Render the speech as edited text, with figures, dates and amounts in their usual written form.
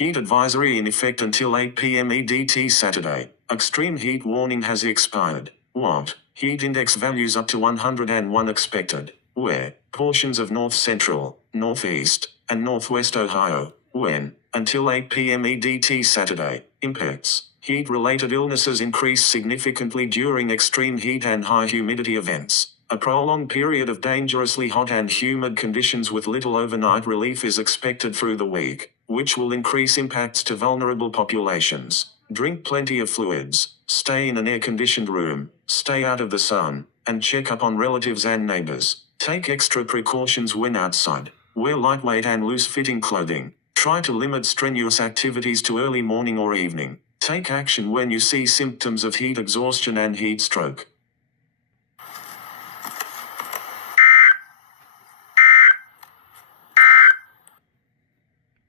Heat advisory in effect until 8 p.m. EDT Saturday. Extreme heat warning has expired. What? Heat index values up to 101 expected. Where? Portions of north central, northeast, and northwest Ohio. When? Until 8 p.m. EDT Saturday. Impacts. Heat-related illnesses increase significantly during extreme heat and high humidity events. A prolonged period of dangerously hot and humid conditions with little overnight relief is expected through the week, which will increase impacts to vulnerable populations. Drink plenty of fluids, stay in an air-conditioned room, stay out of the sun, and check up on relatives and neighbors. Take extra precautions when outside. Wear lightweight and loose-fitting clothing. Try to limit strenuous activities to early morning or evening. Take action when you see symptoms of heat exhaustion and heat stroke.